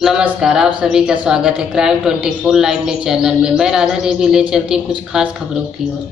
नमस्कार, आप सभी का स्वागत है क्राइम 24 लाइव न्यूज चैनल में। मैं राधा देवी ले चलती हूँ कुछ खास खबरों की ओर।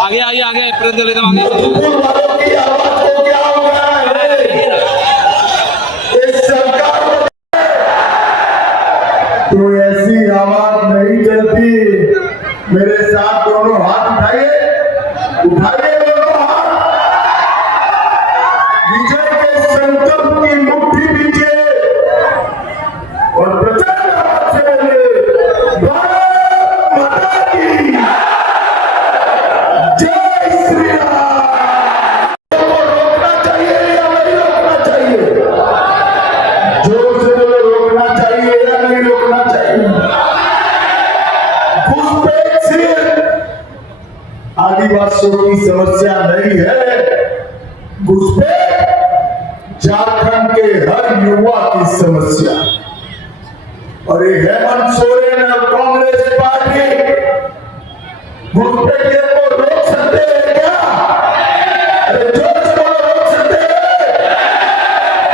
आगे आगे आगे प्रदेश ले आगे वालों की आवाज को क्या हो गया है? इस सरकार तो ऐसी आवाज नहीं चलती। मेरे साथ दोनों हाथ उठाइए, उठाइए दोनों हाथ। विजय के संकल्प की मुट्ठी दीजिए और प्रचंड आवाज से बोलिए, भारत माता की जय श्री राम। को रोकना चाहिए या नहीं रोकना चाहिए? जोर से बोलो, रोकना चाहिए या नहीं रोकना चाहिए? घुसपैठ सिर्फ आदिवासियों की समस्या नहीं है। घुसपैठ झारखंड के हर युवा की समस्या। और ये हेमंत सोरेन और कांग्रेस पार्टी घुसपैठियों को रोक सकते हैं क्या? अरे जोर से बोलो, रोक सकते हैं?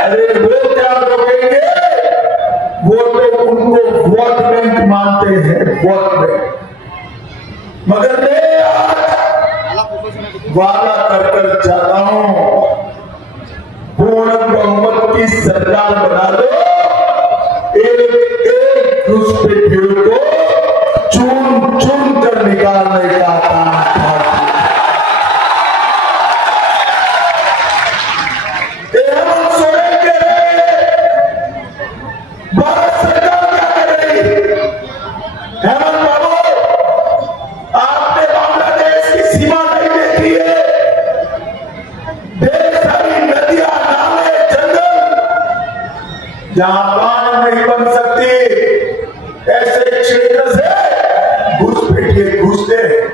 अरे वो क्या रोकेंगे? वो तो उनको वोट बैंक मानते हैं, वोट बैंक। मगर मैं आज वादा कर जाता हूं, पूर्ण बहुमत की सरकार बना दो। एक एक घुसपैठियों को चुन चुन कर निकालने का काम हेमंत सोरेन कह रहे, भारत सरकार क्या कर रही? हेमंत बाबू, आपने बांग्लादेश की सीमा नहीं देखी है। ढेर सारी नदियां, नाले, जंगल जहां बांध नहीं बन सकती, ऐसे क्षेत्र से घुसपैठिए घुसते हैं।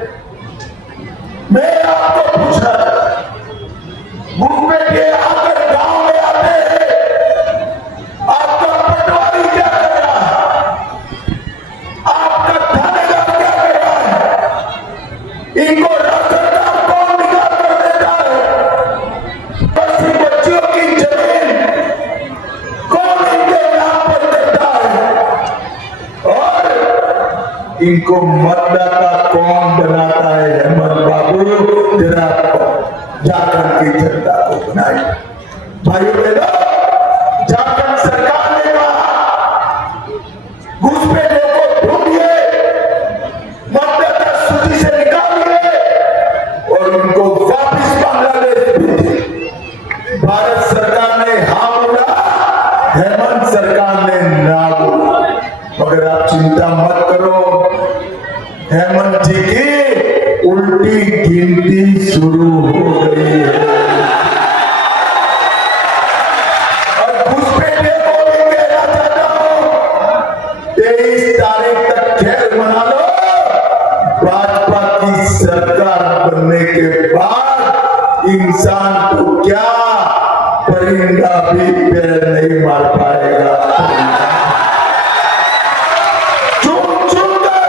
मैं आपको पूछ रहा था, घुसपैठिए आकर गांव में आते हैं, आपका पटवारी क्या कर रहा है? आपका थानेदार क्या कर रहा है? इनको राशन का कौन निकाल कर देता है? बस्ती बच्चियों की जमीन कौन इनके नाम पर देता है? और इनको मतदाता कौन बनाता है? हेमंत बाबू, जरा झारखंड की जनता को बनाए। भाइयों बहनों, झारखंड सरकार ने कहा घुसपैठियों को ढूंढिए, मतदाता सूची से निकालिए और उनको वापस बांग्लादेश भेजिए। भारत सरकार ने हाँ बोला, हेमंत सरकार ने ना बोला। मगर आप चिंता मत करो, हेमंत जी की उल्टी गिनती शुरू हो गई है। और घुसपैठियों को भी कहना चाहता हूं, 23 तारीख तक खेल मना लो। भाजपा की सरकार बनने के बाद इंसान को क्या परिंदा भी पैर नहीं मार पाएगा। चुन चुन कर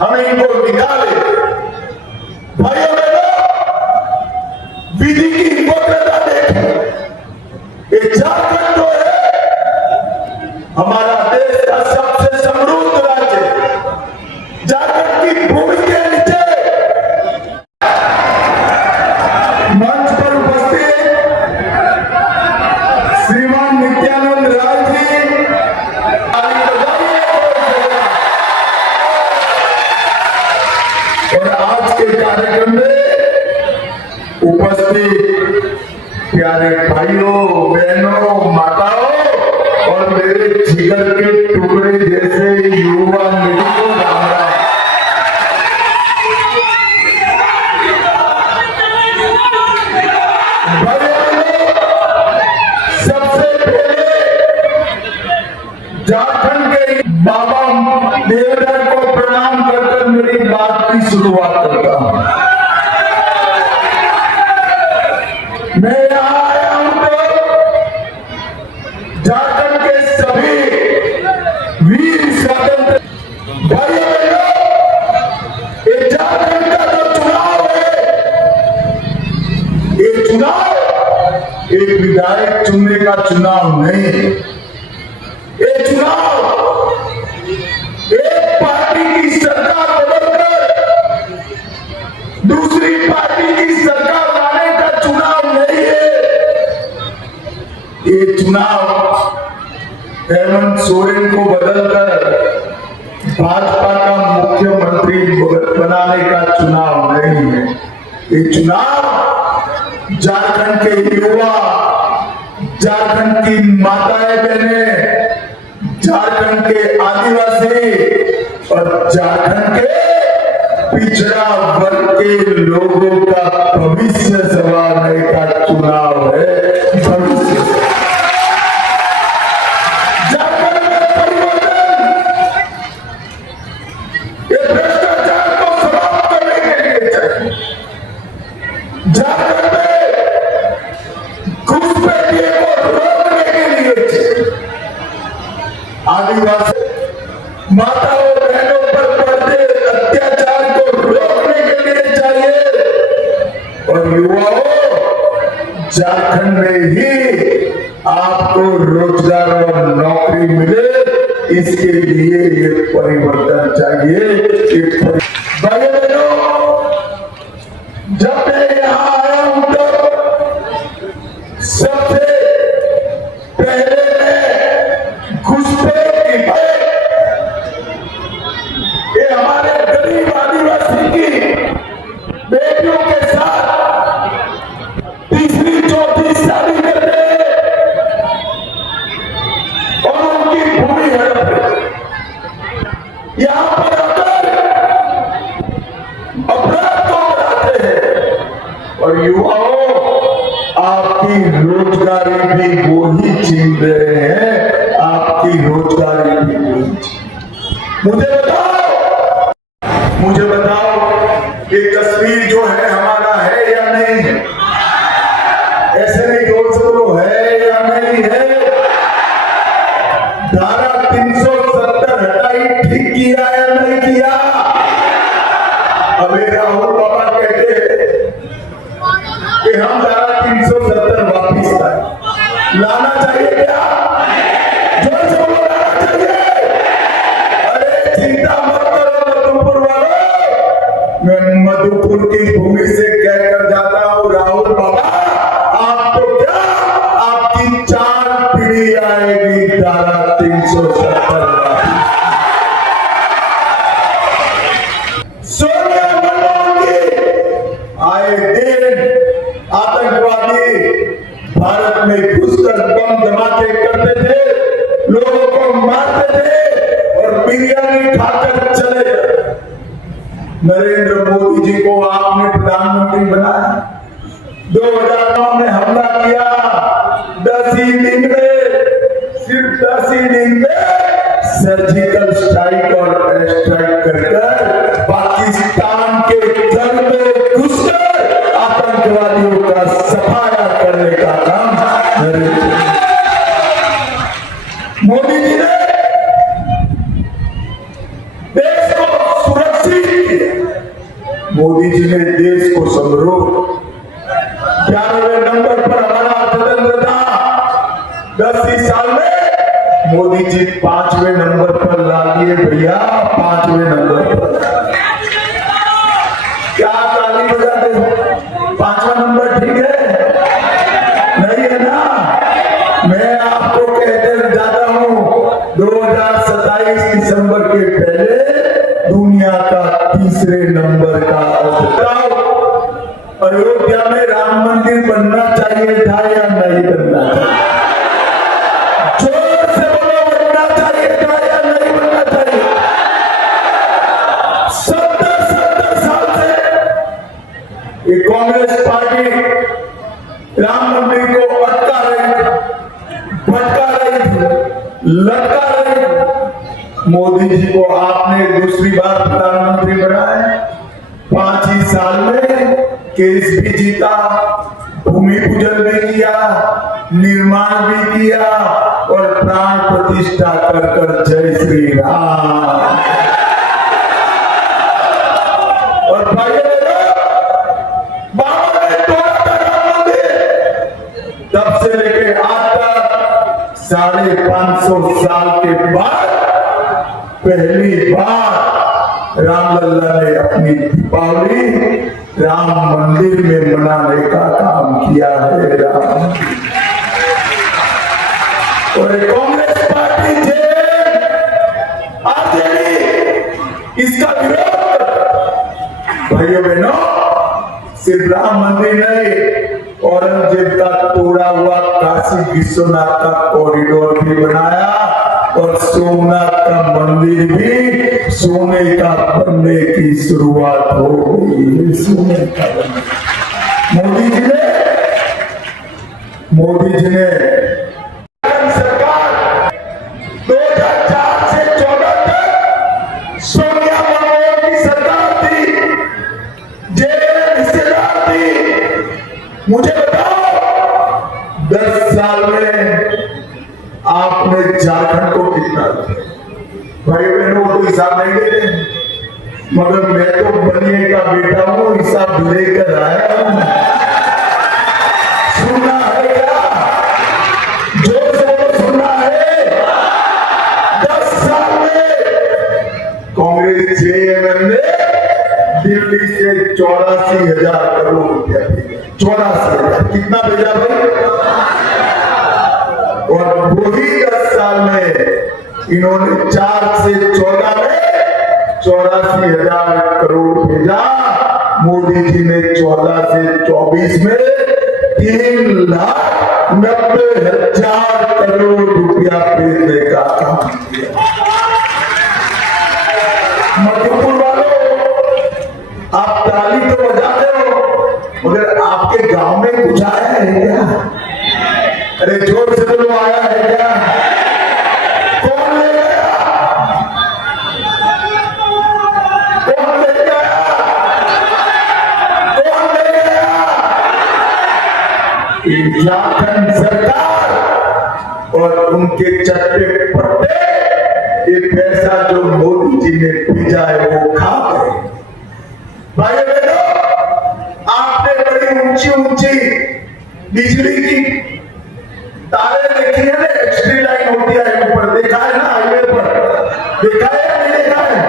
हम इनको निकाले। भाइयों बहनों, विधि की वक्रता देखो। ये झारखंड जो है हमारा देश का सबसे समृद्ध राज्य, झारखंड की भूमि के नीचे मंच पर उपस्थित श्रीमान नित्यानंद राय जी, और आज के कार्यक्रम में उपस्थित प्यारे भाइयों, बहनों, माताओं और मेरे जिगर के टुकड़े जैसे युवा मित्रों, राम राम। सबसे पहले झारखंड के बाबा देवधर को प्रणाम कर मेरी बात की शुरुआत करता हूं। मैं यहां आया हूं तो झारखंड के सभी वीर स्वतंत्र भाइयों बहनों, ये झारखंड का जो चुनाव है, ये चुनाव एक विधायक चुनने का चुनाव नहीं है। ये चुनाव एक पार्टी की सरकार बदलकर दूसरी पार्टी की सरकार लाने का चुनाव नहीं है। ये चुनाव हेमंत सोरेन को बदलकर भाजपा का मुख्यमंत्री बनाने का चुनाव नहीं है। ये चुनाव झारखंड के युवा, झारखंड की माताएं बहनें, झारखंड के आदिवासी और झारखंड के पिछड़ा वर्ग के लोगों का भविष्य संवारने का चुनाव है। भविष्य झारखंड में परिवर्तन, ये भ्रष्टाचार को समाप्त करने के लिए चाहिए। झारखंड में घुसपैठिए को रोकने के लिए चाहिए। आदिवासी माताओं बहनों पर बढ़ते अत्याचार को रोकने के लिए चाहिए। और युवाओं, झारखंड में ही आपको रोजगार और नौकरी मिले, इसके लिए ये परिवर्तन चाहिए। भाइयों बहनों, जब मैं यहां आया हूं तो सबसे पहले मैं घुसपैठ की बात, ये हमारे गरीब आदिवासी की बेटियों के साथ तीसरी चौथी शादी करते और उनकी भूमि हड़प यहां पर आकर अपराध को बढ़ाते हैं। और युवाओं, आपकी रोजगारी भी वो ही छीन रहे हैं, आपकी रोजगारी भी वही छीन। मुझे बताओ ये कश्मीर जो है हमारा है या नहीं है? ऐसे नहीं जोर से बोलो, है या नहीं है? धारा 370 हटाई, ठीक किया या नहीं किया? अबे राहुल बाबा कहते हैं कि हम धारा 370 वापिस लाना चाहिए क्या? जोर से बोलो, लाना चाहिए। अरे चिंता मत करो मधुपुर वालों, मैं मधुपुर की भूमि से कहकर जाता हूं, राहुल बाबा आपको क्या, आपकी 4 पीढ़ी आएगी धारा 370 सोनिया गांधी आए दिन आतंकवादी भारत में घुसकर बम धमाके करते थे, लोगों को मारते थे और बिरयानी खाकर चले जाते। नरेंद्र मोदी जी को आपने प्रधानमंत्री बनाया, 2009 में हमला किया, 10 ही दिन में, सिर्फ 10 ही दिन में सर्जिकल स्ट्राइक और एयर स्ट्राइक कर पाकिस्तान के घर में घुसकर आतंकवादियों का सफाया करने का काम मोदी जी ने देश को सुरक्षित किया। मोदी जी ने देश को समृद्ध, 11वें नंबर पर हमारा अर्थतंत्र था, 10 ही साल में मोदी जी 5वें नंबर पर ला दिए भैया, 5वें नंबर पर। क्या ताली बजाते हो? 5वां नंबर ठीक है? नहीं है ना? मैं आपको कहते जाता हूं, 2027 दिसंबर के पहले दुनिया का 3रे नंबर का अयोध्या में राम मंदिर बनना चाहिए चाहिए था या नहीं बनना चाहिए? जोर से बोलो, बनना चाहिए था या नहीं बनना चाहिए? 70 साल से ये कांग्रेस पार्टी राम मंदिर को अटका रही, भटका रही, लटका रही। मोदी जी को आपने दूसरी बार प्रधानमंत्री बनाया, 5 ही साल में केस भी जीता, भूमि पूजन भी किया, निर्माण भी किया और प्राण प्रतिष्ठा कर कर जय श्री राम। और भाई बाबा ने तोड़ा था राम मंदिर, तब से लेके आज तक 550 साल के बाद पहली बार रामलला ने अपनी दीपावली राम मंदिर में मनाने का काम किया है। राम और कांग्रेस पार्टी आरजेडी इसका विरोध, भाइयों बहनों, सिर्फ राम मंदिर नहीं, औरंगजेब का तोड़ा हुआ काशी विश्वनाथ का कॉरिडोर भी बनाया और सोमनाथ का मंदिर भी सोने का बनने की शुरुआत हो गई है। सोने का मोदी जी ने सरकार 2004 से 14 तक सोनिया गांधी की सरकार थी, जेल हिस्सेदार थी। मुझे बताओ 10 साल में आपने झारखंड को कितना दिया? भाई बहनों को तो हिसाब नहीं देते, मगर मैं तो बनिए का बेटा हूं, हिसाब लेकर आया हूं। सुनना है क्या? जोर से बोलो, सुनना है? 10 साल में कांग्रेस जेएमएम ने दिल्ली से 84,000 करोड़ रुपया भेजा। 84,000 कितना भेजा भाई? और वही 10 साल में इन्होंने 4 से 14 में 84,000 करोड़ भेजा। मोदी जी ने 14 से 24 में 3,90,000 करोड़ रुपया भेजने का काम किया। मधुपुर वालों, आप ताली तो बजाते हो, मगर आपके गांव में कुछ आया है क्या? अरे जोर से बोलो, आया है क्या? कौन ले गया? कौन ले गया? कौन ले गया? झारखंड सरकार और उनके चट्टे पट्टे ये पैसा जो मोदी जी ने भेजा है वो खा गए। भाई बहनों, आपने बड़ी ऊंची ऊंची बिजली की तारे देखी है ना, एक्सट्री लाइन होती है ऊपर, देखा है ना हाईवे पर, देखा है या नहीं देखा है?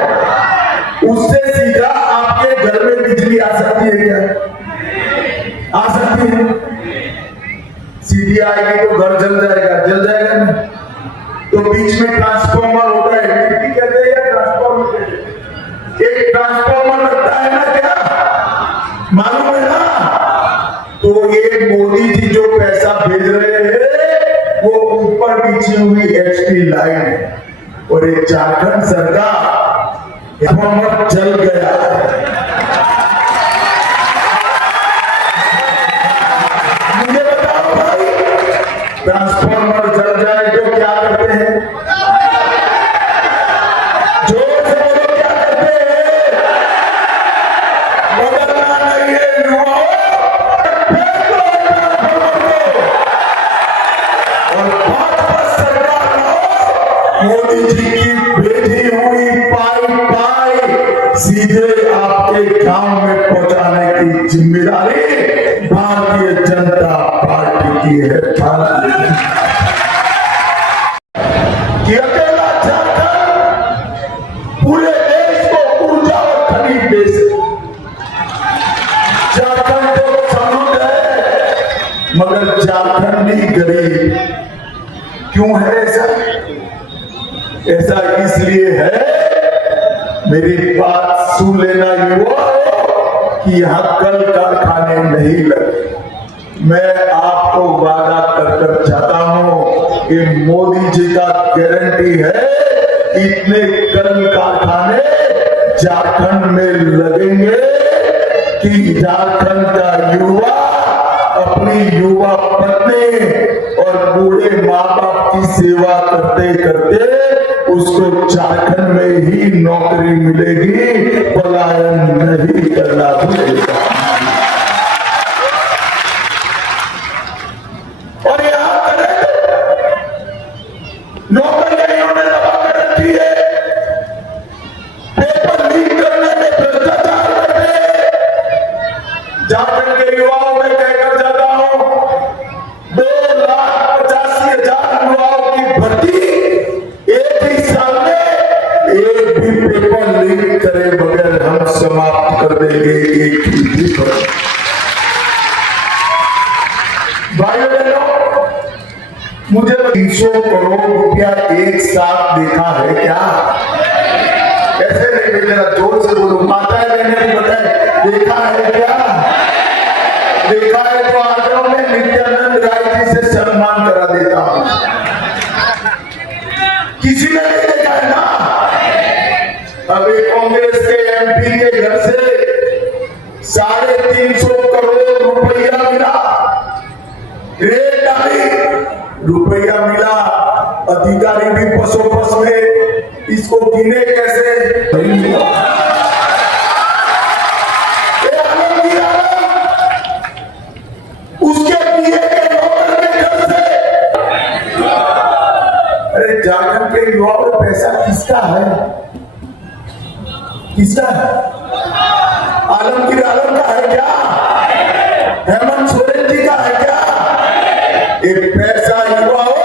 उससे सीधा आपके घर में बिजली आ सकती है क्या? आ सकती है? सीधी आएगी तो घर जल जाएगा ना? तो बीच में ट्रांसफॉर्मर होता है, बिजली कहते हैं या ट्रांसफॉर्मर कहते हैं? एक ट्रांसफॉर्मर लगता है ना, क्या मालूम है ना? तो ये मोदी जी जो पैसा भेज रहे हैं वो ऊपर बिछी हुई एचटी लाइन है, और ये झारखंड सरकार ट्रांसफॉर्मर जल गया है। मुझे बताओ भाई, ट्रांसफॉर्मर जल जाए तो क्या करते हैं? जोर से बोलो, क्या करते हैं? बदलना नहीं है युवाओं, मोदी जी की भेजी हुई पाई सीधे आपके गांव में पहुंचाने की जिम्मेदारी भारतीय जनता पार्टी की है। कि अकेला झारखंड पूरे देश को ऊर्जा और खनिज दे सके। झारखंड तो समृद्ध है, मगर झारखंडी गरीब क्यों है? ऐसा इसलिए है, मेरी बात सुन लेना युवा, कि यहां कल कारखाने नहीं लगे, मैं आपको वादा कर चाहता हूं कि मोदी जी का गारंटी है इतने कल कारखाने झारखंड में लगेंगे कि झारखंड का युवा अपनी युवा पत्नी और बूढ़े माँ बाप की सेवा करते करते उसको झारखंड में ही नौकरी मिलेगी, पलायन नहीं करना पड़ेगा। और यहां नौकरियां इन्होंने दबा कर रखी है, पेपर लीक करने में भ्रष्टाचार करते। झारखंड के युवाओं में कहकर जाता हूं 2,85,000 युवाओं की भर्ती एक ही साल में एक भी पेपर लीक करे बगैर हम समाप्त कर देंगे। एक ही पेपर। भाइयों बहनों, मुझे 300 करोड़ रुपया एक साथ देखा है क्या? कैसे नहीं बेटा, जोर से बोलो। माताएं बहनें भी बताएं, देखा है क्या? देखा है तो आ जाओ, मैं नित्यानंद राय जी से सम्मान करा देता हूं। किसी ने नहीं देखा है ना? अभी कांग्रेस के एमपी के घर से 350 करोड़ रुपया मिला, रेट डाली, रुपया मिला। अधिकारी भी पसोपस में, इसको गिने कैसे? नहीं मिला। उसके पीए के नौकर के घर से। अरे झारखंड के युवाओं में पैसा किसका है? किसका है? आलमगीर आलम का है क्या? हेमंत सोरेन जी का है क्या? एक पैसा युवाओं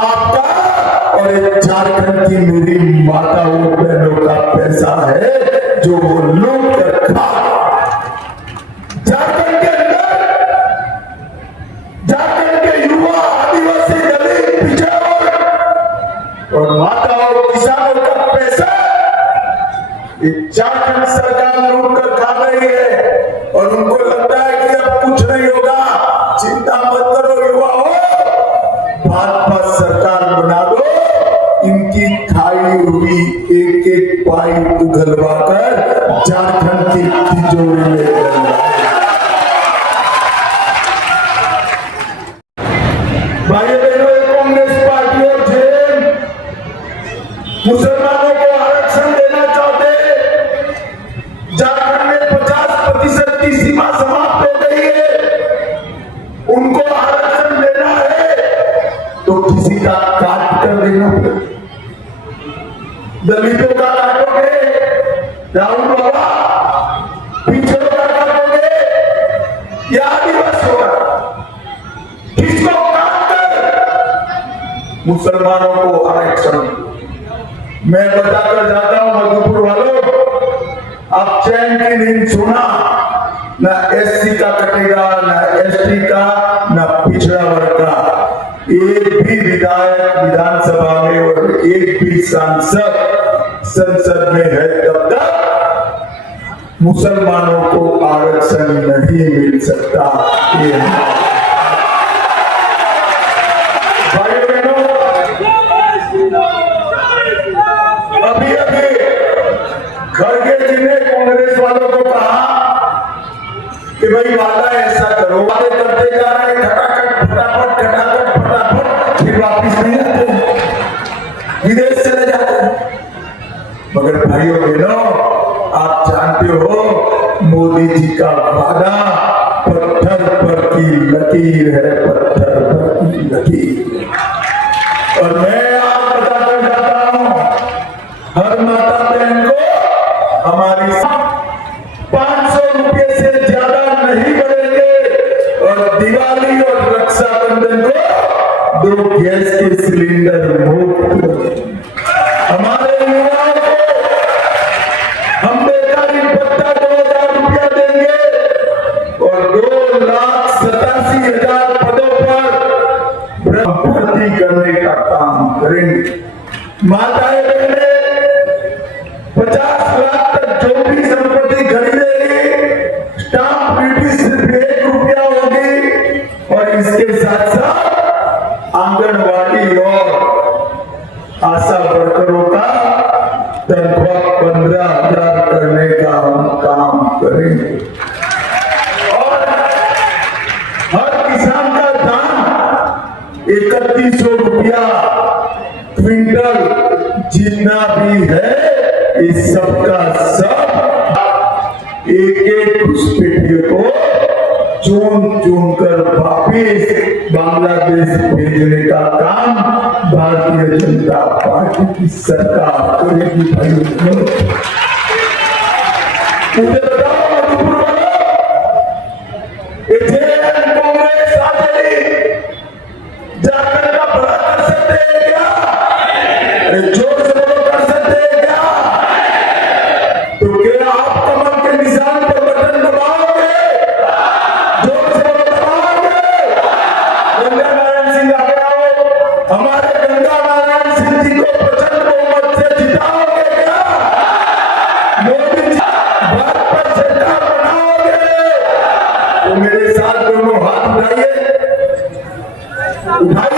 आपका और एक झारखंड की मेरी माताओं बहनों का पैसा है जो वो लूट कर खा। झारखंड के अंदर झारखंड के युवा, आदिवासी, दलित, पिछड़ा और माताओं किसानों का पैसा झारखंड सरकार लूट कर खा रही है और उनको लगता है कि अब कुछ नहीं होगा। चिंता मत करो युवाओं, भाजपा सरकार बना दो, इनकी खाई हुई एक एक पाइप उगलवा कर झारखंड की तिजोरी में डालना। भाई बहनों, कांग्रेस पार्टी और जेएम मुसलमानों को आरक्षण देना चाहते। झारखंड में 50% की सीमा समाप्त हो गई है, उनको आरक्षण देना है तो किसी का काट कर देना पड़ेगा। दलितों का काटोगे राहुल बाबा, पिछड़ों का काटोगे या आदिवासियों का? किसको काट कर मुसलमानों को आरक्षण? मैं बताकर जाता हूं मधुपुर वालों, अब चैन की नींद सुना। ना एससी का कटेगा, ना एसटी का, ना पिछड़ा वर्ग का। एक भी विधायक विधानसभा में और एक भी सांसद संसद में है तब तक मुसलमानों को आरक्षण नहीं मिल सकता। भाई बहनों, अभी अभी खड़गे जी ने कांग्रेस वालों को कहा कि भाई वादा ऐसा करो, वादे करते जा रहे हैं, खटाखट फटाफट खटाखट फटाफट, फिर वापिस नहीं आते, विदेश चले जाते हैं। मगर भाइयों बहनों, आप जानते हो मोदी जी का वादा पत्थर पर की लकीर है, पत्थर पर की लकीर। और मैं आज बताकर जाता हूं हर माता बहन को, हमारी 500 रुपए से ज्यादा नहीं बढ़ेंगे और दिवाली और रक्षाबंधन को 2 गैस के सिलेंडर मुफ्त। हमारे युवाओं को हम बेकारी भत्ता 2,000 रुपया देंगे और 2,87,000 पदों पर भर्ती करने का काम करेंगे। माताएं बहनें 50 लाख तक जो भी संपत्ति खरीदेगी, स्टाम्प ड्यूटी सिर्फ 1 रुपया होगी। साथ साथ आंगनवाड़ी और आशा वर्करों का तनख्वाह 15,000 करने का हम काम करेंगे और हर किसान का दाम 3100 रुपया क्विंटल जितना भी है इस सबका सब एक घुसपैठिए को चुन कर वापिस बांग्लादेश भेजने का काम भारतीय जनता पार्टी की सरकार करेगी। भाइयों मुझे बताओ मधुपुर वालों, कांग्रेस जाकर का भला कर सकते हैं क्या? अरे जोर से बोलो, कर सकते हैं क्या? तो क्या आप कमल के निशान पर बटन दबाओगे? जोर से बोलो, दबाओगे? गंगा नारायण सिंह आगे आओ, हमारे गंगा नारायण सिंह जी को प्रचंड बहुमत से जिताओगे क्या? मोदी जी भारत पर सरकार बनाओगे? तो मेरे साथ दोनों हाथ उठाइए, उठाइए।